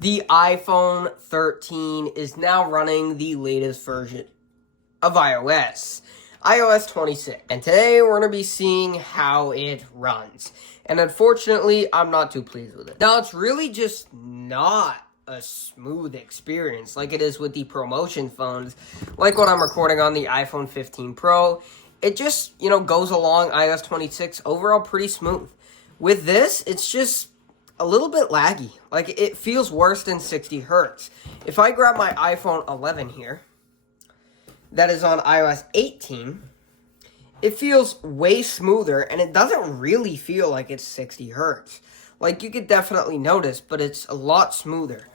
The iPhone 13 is now running the latest version of iOS, iOS 26. And today we're going to be seeing how it runs. And unfortunately, I'm not too pleased with it. Now, it's really just not a smooth experience like it is with the promotion phones, like what I'm recording on the iPhone 15 Pro. It just, goes along iOS 26 overall pretty smooth. With this, it's just a little bit laggy. Like, it feels worse than 60 hertz. If I grab my iPhone 11 here, that is on iOS 18, it feels way smoother, and it doesn't really feel like it's 60 hertz. Like, you could definitely notice, but it's a lot smoother.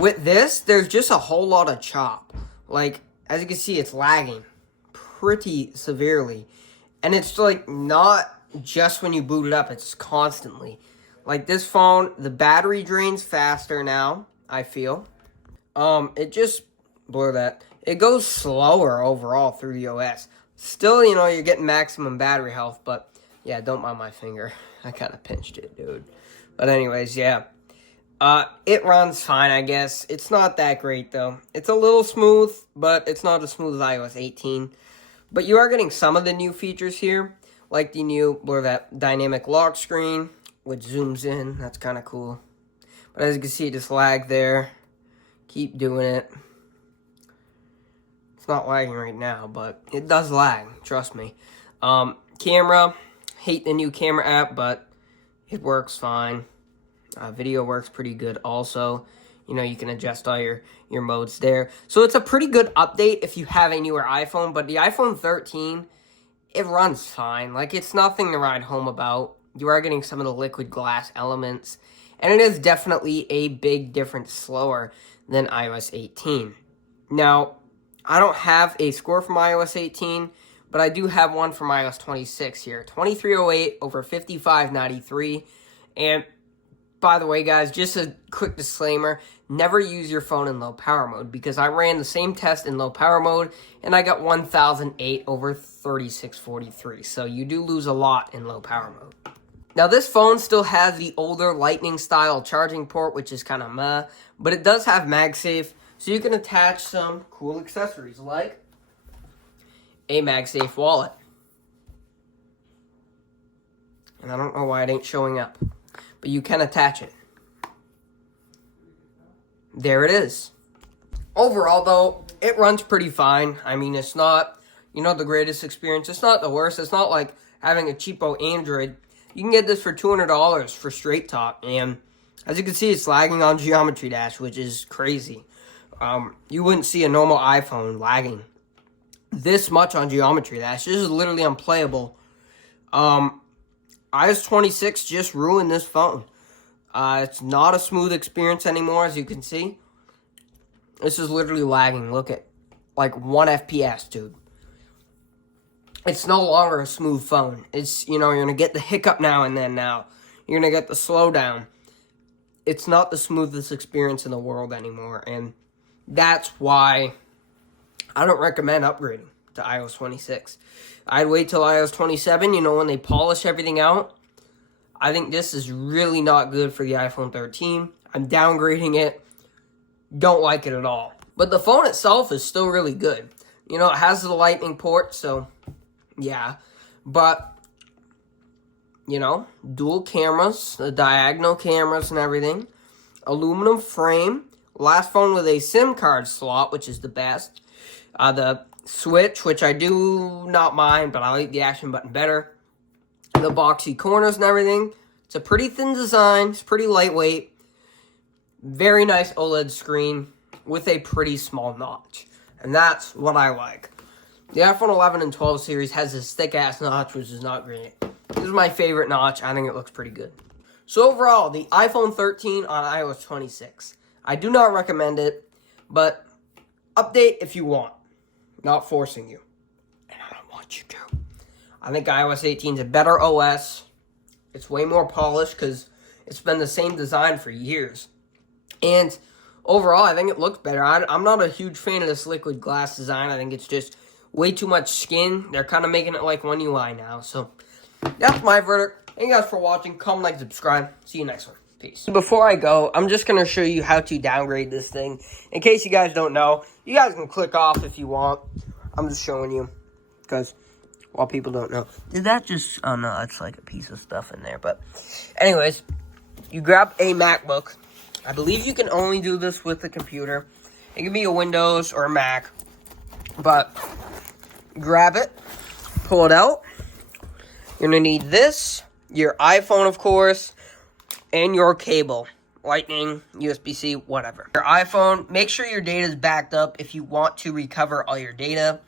With this, there's just a whole lot of chop. Like, as you can see, it's lagging pretty severely. And it's, like, not just when you boot it up, it's constantly. Like, this phone, the battery drains faster now, I feel. It just, blur that. It goes slower overall through the OS. Still, you're getting maximum battery health, but, yeah, don't mind my finger. I kind of pinched it, dude. But anyways, yeah. It runs fine, I guess. It's not that great, though. It's a little smooth, but it's not as smooth as iOS 18. But you are getting some of the new features here, like the new, blur that, dynamic lock screen, which zooms in. That's kind of cool. But as you can see, it just lagged there. Keep doing it. It's not lagging right now, but it does lag. Trust me. Camera. Hate the new camera app, but it works fine. Video works pretty good also. You can adjust all your modes there. So it's a pretty good update if you have a newer iPhone. But the iPhone 13, it runs fine. Like, it's nothing to write home about. You are getting some of the liquid glass elements. And it is definitely a big difference slower than iOS 18. Now, I don't have a score from iOS 18, but I do have one from iOS 26 here. 2308 over 5593. And by the way, guys, just a quick disclaimer, never use your phone in low power mode, because I ran the same test in low power mode, and I got 1008 over 3643. So you do lose a lot in low power mode. Now, this phone still has the older Lightning-style charging port, which is kind of meh, but it does have MagSafe, so you can attach some cool accessories, like a MagSafe wallet. And I don't know why it ain't showing up, but you can attach it. There it is. Overall, though, it runs pretty fine. I mean, it's not, the greatest experience. It's not the worst. It's not like having a cheapo Android. You can get this for $200 for Straight Talk, and as you can see, it's lagging on Geometry Dash, which is crazy. You wouldn't see a normal iPhone lagging this much on Geometry Dash. This is literally unplayable. iOS 26 just ruined this phone. It's not a smooth experience anymore, as you can see. This is literally lagging. Look at, like, 1 FPS, dude. It's no longer a smooth phone. It's, you're going to get the hiccup now and then now. You're going to get the slowdown. It's not the smoothest experience in the world anymore, and that's why I don't recommend upgrading to iOS 26. I'd wait till iOS 27, when they polish everything out. I think this is really not good for the iPhone 13. I'm downgrading it. Don't like it at all. But the phone itself is still really good. It has the Lightning port, so yeah. But, dual cameras, the diagonal cameras and everything. Aluminum frame. Last phone with a SIM card slot, which is the best. The switch, which I do not mind, but I like the action button better. The boxy corners and everything. It's a pretty thin design. It's pretty lightweight. Very nice OLED screen with a pretty small notch. And that's what I like. The iPhone 11 and 12 series has this thick-ass notch, which is not great. This is my favorite notch. I think it looks pretty good. So overall, the iPhone 13 on iOS 26. I do not recommend it, but update if you want. Not forcing you. And I don't want you to. I think iOS 18 is a better OS. It's way more polished because it's been the same design for years. And overall, I think it looks better. I'm not a huge fan of this liquid glass design. I think it's just way too much skin. They're kind of making it like One UI now. So that's my verdict. Thank you guys for watching. Comment, like, subscribe. See you next one. Peace. Before I go, I'm just going to show you how to downgrade this thing. In case you guys don't know, you guys can click off if you want. I'm just showing you because, well, people don't know. Did that just, oh no, that's like a piece of stuff in there. But anyways, you grab a MacBook. I believe you can only do this with a computer. It can be a Windows or a Mac. But grab it, pull it out. You're going to need this, your iPhone, of course, and your cable. Lightning, USB-C, whatever. Your iPhone, make sure your data is backed up if you want to recover all your data.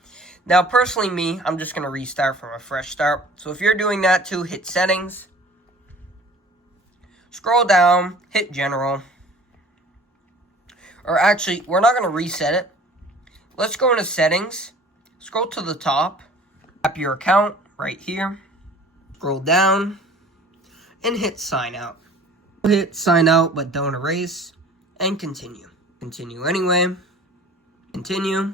Now, personally, me, I'm just going to restart from a fresh start. So if you're doing that too, hit Settings. Scroll down, hit General. Or actually, we're not going to reset it. Let's go into Settings. Scroll to the top. Tap your account right here. Scroll down. And hit Sign Out. Hit Sign Out, but don't erase. And continue. Continue anyway. Continue.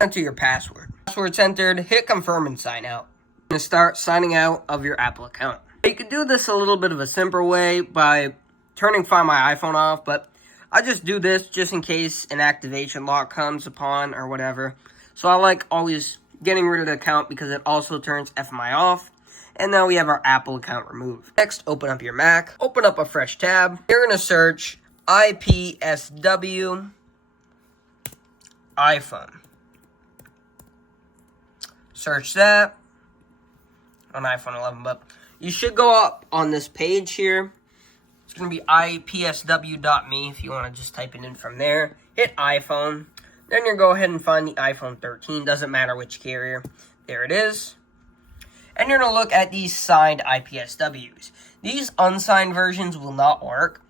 Enter your password. Password's entered. Hit Confirm and Sign Out. You're going to start signing out of your Apple account. You could do this a little bit of a simpler way by turning Find My iPhone off, but I just do this just in case an activation lock comes upon or whatever. So I like always getting rid of the account because it also turns FMI off. And now we have our Apple account removed. Next, open up your Mac. Open up a fresh tab. You're going to search IPSW iPhone. Search that on iPhone 11, but you should go up on this page here. It's going to be ipsw.me if you want to just type it in from there. Hit iPhone. Then you're going to go ahead and find the iPhone 13. Doesn't matter which carrier. There it is. And you're going to look at these signed IPSWs. These unsigned versions will not work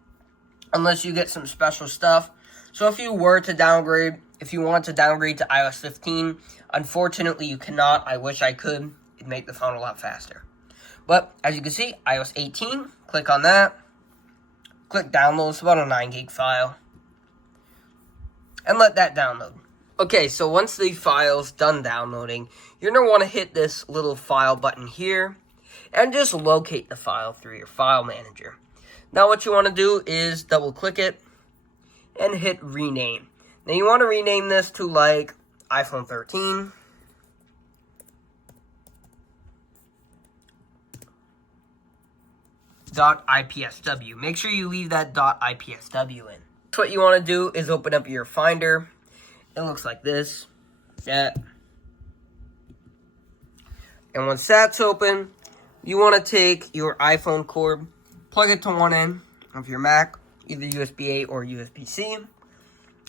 unless you get some special stuff. So if you were to downgrade, if you want to downgrade to iOS 15, unfortunately you cannot. I wish I could. It'd make the phone a lot faster. But as you can see, iOS 18, click on that. Click download. It's about a 9 gig file. And let that download. Okay, so once the file's done downloading, you're going to want to hit this little file button here and just locate the file through your file manager. Now what you want to do is double click it and hit rename. Now you want to rename this to like iPhone 13. .ipsw. Make sure you leave that .ipsw in. So what you want to do is open up your Finder. It looks like this. That. And once that's open, you want to take your iPhone cord, plug it to one end of your Mac, either USB-A or USB-C,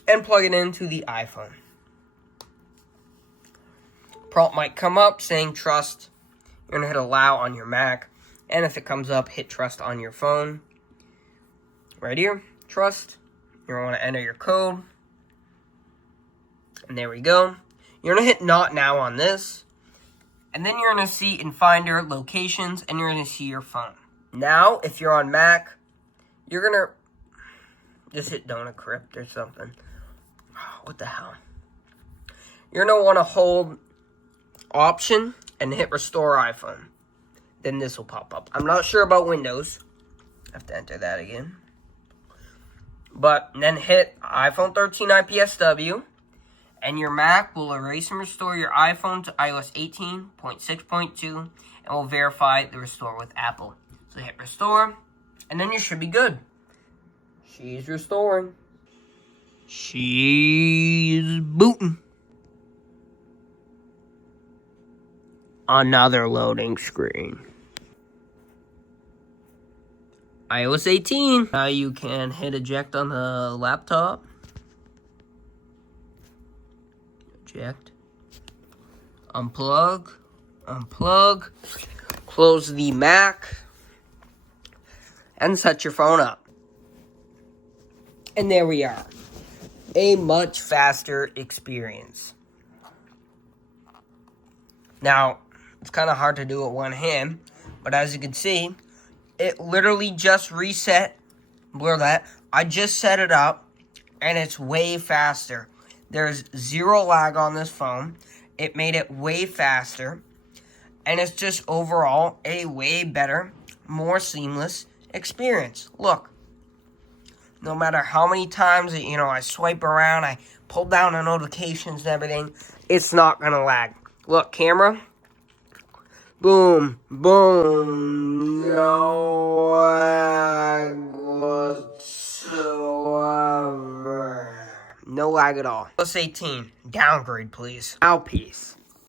and plug it into the iPhone. Prompt might come up saying trust. You're going to hit allow on your Mac. And if it comes up, hit trust on your phone. Right here, trust. You're going to want to enter your code. And there we go. You're going to hit not now on this. And then you're going to see in Finder locations and you're going to see your phone. Now, if you're on Mac, you're going to just hit don't encrypt or something. What the hell? You're going to want to hold Option and hit restore iPhone. Then this will pop up. I'm not sure about Windows. I have to enter that again. But then hit iPhone 13 IPSW. And your Mac will erase and restore your iPhone to iOS 18.6.2 and will verify the restore with Apple. So hit restore, and then you should be good. She's restoring. She's booting. Another loading screen. iOS 18. Now you can hit eject on the laptop. Eject. Unplug. Unplug. Close the Mac. And set your phone up. And there we are. A much faster experience. Now, it's kind of hard to do with one hand, but as you can see, it literally just reset. Blur that. I just set it up, and it's way faster. There's zero lag on this phone. It made it way faster. And it's just overall a way better, more seamless experience. Look, No matter how many times, I swipe around, I pull down the notifications and everything, it's not going to lag. Look, camera. Boom, boom, no lag whatsoever. No lag at all. iOS 18, downgrade please. Now peace.